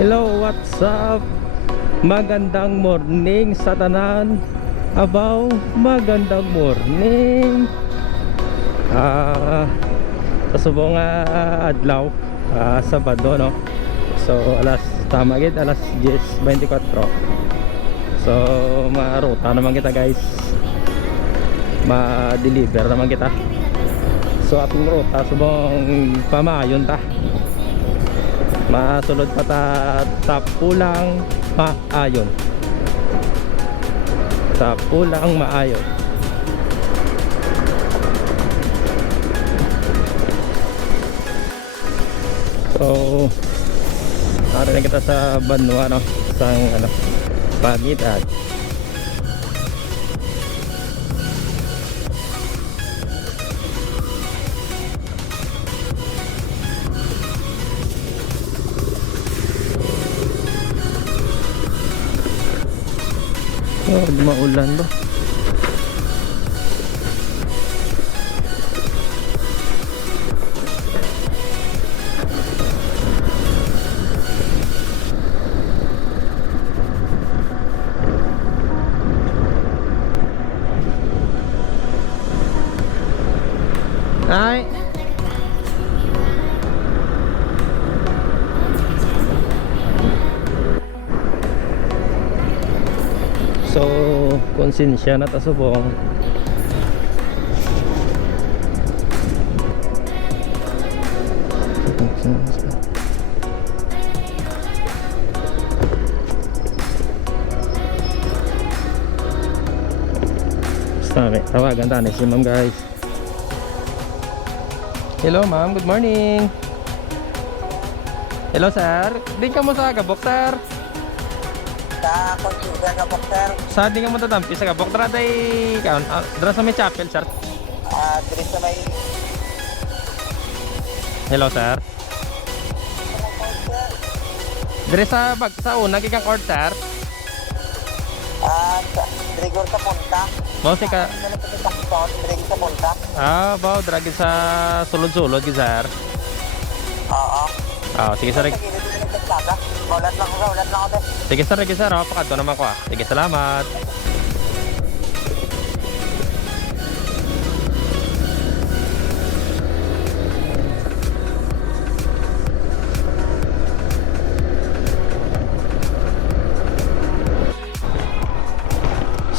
Hello, what's up? Magandang morning sa tanan. Abaw, magandang morning. Sa subong adlaw, Sabado, no? So, tama gid, alas 10:24. So, maruta naman kita, guys. Ma-deliver naman kita. So, ating ruta, subong pamayon ta. Masunod pa tapulang maayon. Tapulang maayon. So, narinig kita sa Banwa, no? Sang Pamitan. Oh, maulan ba? Ay. So, konsensya na tasubong. Tawagan tayo si ma'am, guys. Hello ma'am, good morning. Hello sir, din ka mo sa Gabok sir? Sa Consumer na po, sir. Sa di ka mo tatampi sa Gabok, dra day kaon, dra sa may chapel sir. Diri sa may... Hello sir. Diri sa una gikang court sir. Drigor sa punta. Mo si ka Drigor sa punta. baw dragi sa sulod-sulod gi sir. Oo. Sige sir. Ulat lang ako. Sige sir, pakadto naman ko. Sige, salamat.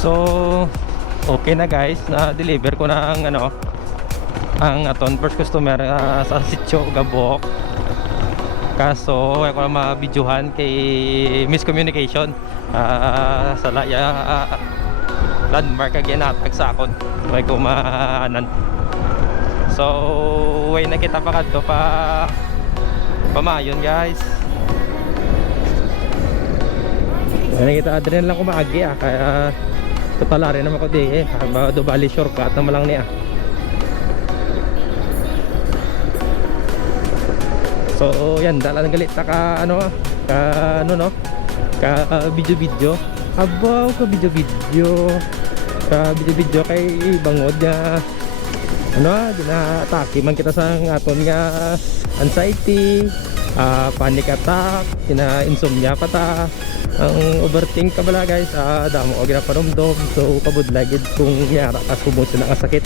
So, okay na guys, na-deliver ko na ang aton first customer sa Sitio Gabok. Kaso ay ko na mabidyohan kay miscommunication sa laya landmark kag ginatag sa akon. May ko maanan. So, way na kita pa kadto pa pamayon guys. Ay kita adren lang ko maagi kaya totala rin naman ko di do bali shortcut naman lang niya. So yan, dala ng galit ka video abaw ka video kay bangod nga ginatake man kita sa aton nga anxiety, panic attack, insomnia pata, ang overthink ka bala guys, damo og ginapanomdom. So kabudlagid kung yara ka subong sila nga sakit.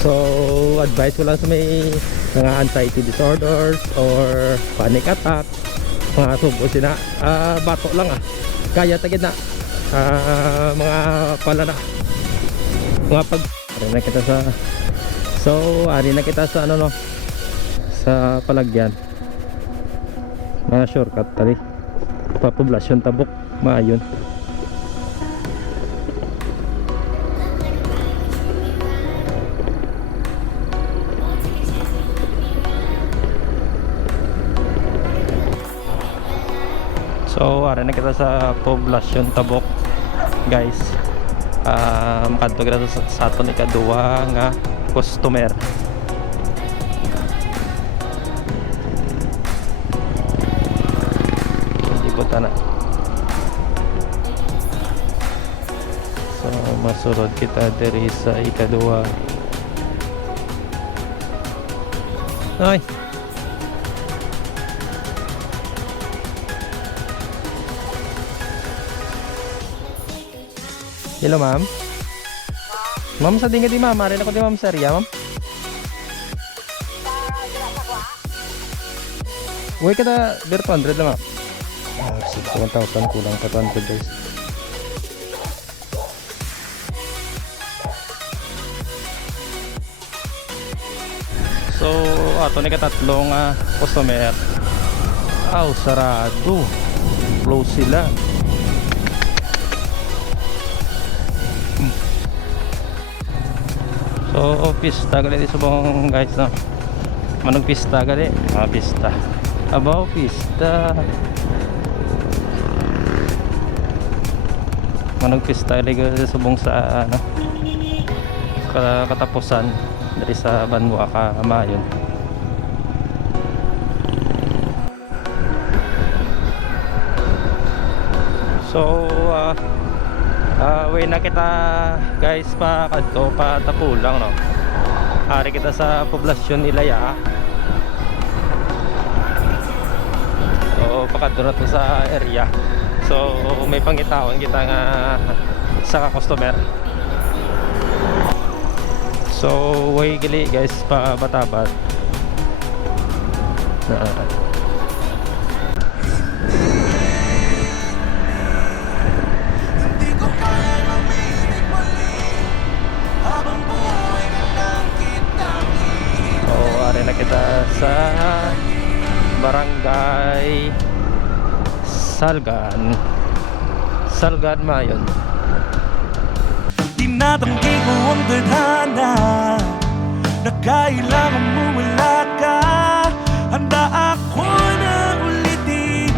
So advice ko lang sa may mga anxiety disorders or panic attack, mga subo sila bato lang kaya tagid na mga pala na mga pag ari na kita sa sa palagyan mga shortcut tali papoblasyon tabok maayon. So, ara na kita sa poblasyon Tabok, guys. Makadto kita sa aton ikaduwa nga customer. Hindi po na. So, masurod kita diri sa ikaduwa. Ay. Hello, ma'am. Ma'am, sa dinga di ma'am. Marin ako di ma'am sa area, ma'am. Uy, kada beer 200 lang, ma'am. 1,000 kulang pa 200 guys. So, ato ni katatlong customer. Aw, sarado. Close sila. So, pista gali sa bong guys, no? Manong pista gali? Pista. Abaw, pista. Manong pista gali sa bong sa, ano? Katapusan dari sa Banwa ka Mayon. So way na kita guys pa kadto pa Tapulang, no. Ari kita sa poblasyon Ilaya. So pakadto na to sa area. So may pangitawon kita nga sa customer. So way gali guys pa Batabat. So ari na kita sa Barangay Salgan Mayon. Tinatanggi ko ang tadhana na kailangan mo wala ka. Handa ako na ulitin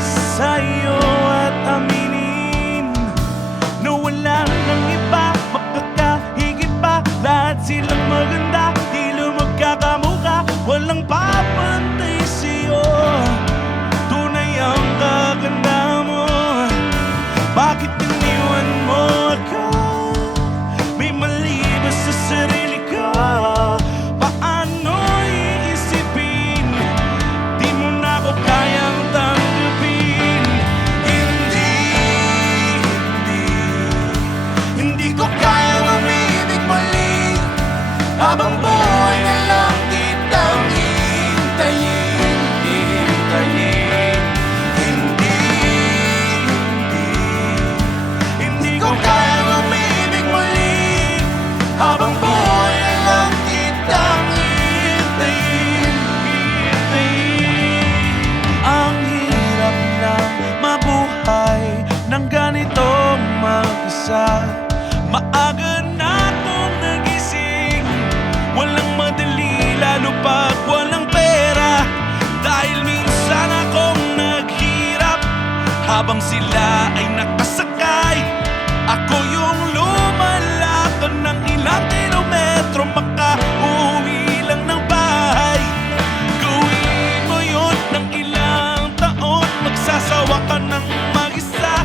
sa iyo at aminin na wala nang iba makakahigit pa. Lahat silang maganda, di lumagkakamukha, walang papantay sa'yo. Tunay ang kaganda mo, bakit iniwan mo ako? May mali ba sa sarili ko? Paano iisipin? Di mo na ako kayang tanggapin. Hindi ko kayang umibig muli. Habang buhay na lang kitang hintayin. Hindi ko kayang umibig muli. Habang buhay na lang kitang hintayin. Ang hirap na mabuhay ng ganitong mag-isa. Maaga na akong nagising, walang madali lalo pag walang pera. Dahil minsan akong naghirap habang sila ay nakasakay. Ako yung lumalakad ng ilang kilometro, makauwi lang ng bahay. Gawin mo yun ng ilang taon, magsasawa ka ng mag-isa.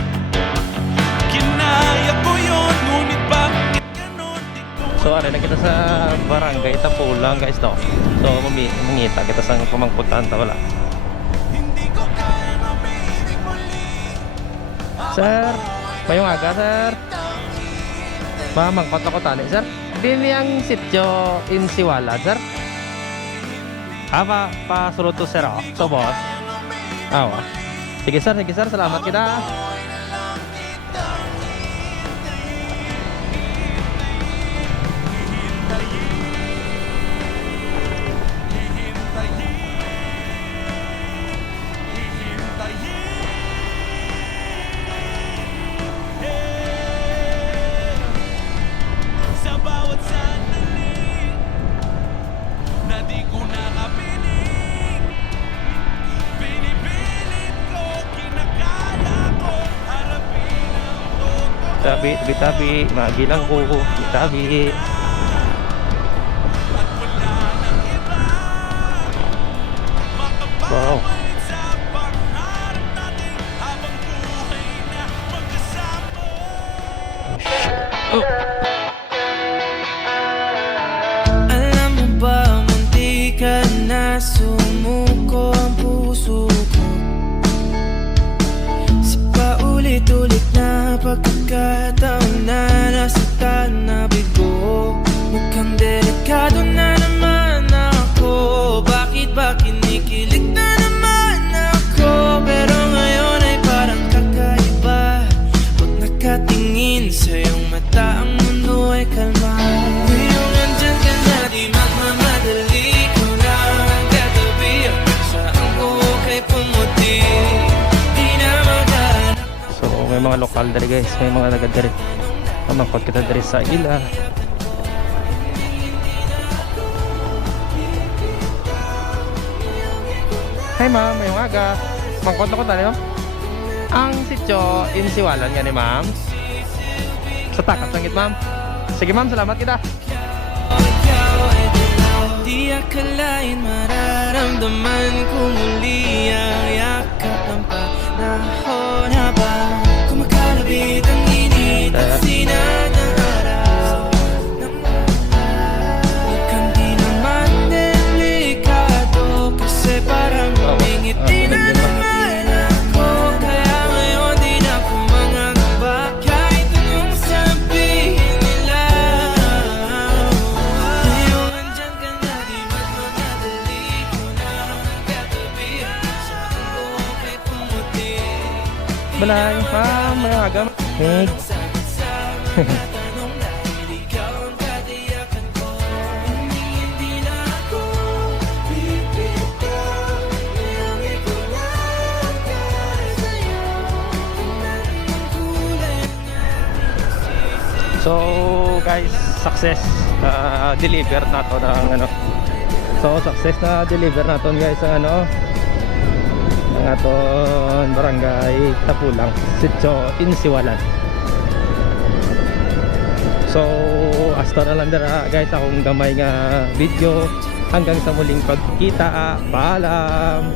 Kinaya ko yun, ngunit bakit ganun? Di ko So ari na kita sa Barangay Tapulang guys, no. So mangita kita sa pamangkutan ta wala. Hindi ko kaya umibig muli. Sir, mayong aga sir. Mamangkot ako tani sir. Dili ang sityo in Siwala sir. Pa sulod to sir ako. So boss. Awa. Sige sir, salamat kita. Sa bawat sandali na di ko nakapiling, pinipilit ko, kinakaya ko, harapin ang totoo. Tabi, magilang ko. Tabi. At wala nang iba Wow. makapagpalit sa pangarap natin habang buhay na magkasama. Oh. Alam mo ba, munti ka na sumuko ang puso ko. Sa paulit-ulit na pagkakataon ba kinikilig na naman ako? Pero ngayon ay parang kakaiba. Pag nakatingin sa iyong mata, ang mundo ay kalma. Ngayong nandyan ka na, di magmamadali ko na ang katabi. Hanggang saan ko kay pumuti, di na maghanap. So may mga lokal dari guys, may mga nagad dari. Pamangkot kita dari sa ila. Hi ma'am, may umaga. Mangkot ko tayo. Ang sityo insiwalan nga ni ma'am. Sa takat langit ma'am. Sige ma'am, salamat kita. Ikaw ay dilaw, di akalain mararamdaman ko muli ang yakap ng panahon habang kumakalabit ang init at sinag ng araw. Huwag kang di naman delikado kasi parang humingiti na naman ako. Kaya ngayon di na ako mangangamba kahit anong sabihin nila. Ngayon andyan ka na, di magmamadali ko na ang katabi. Hanggang saan ko kay pumuti, Balay, ma'am, may umaga. Hey. sa mga tanong dahil ikaw ang katiyakan ko. Hindi na ako bibitaw, iyangi ko lang para sa'yo. Tingnan ang kulay ng So guys, success deliver nato ng ano. So success na deliver naton guys ang ano ang aton barangay Tapulang, Sitio Insiwalan. So hasta na lang dara guys akong gamay nga video. Hanggang sa muling pagkita. Paalam.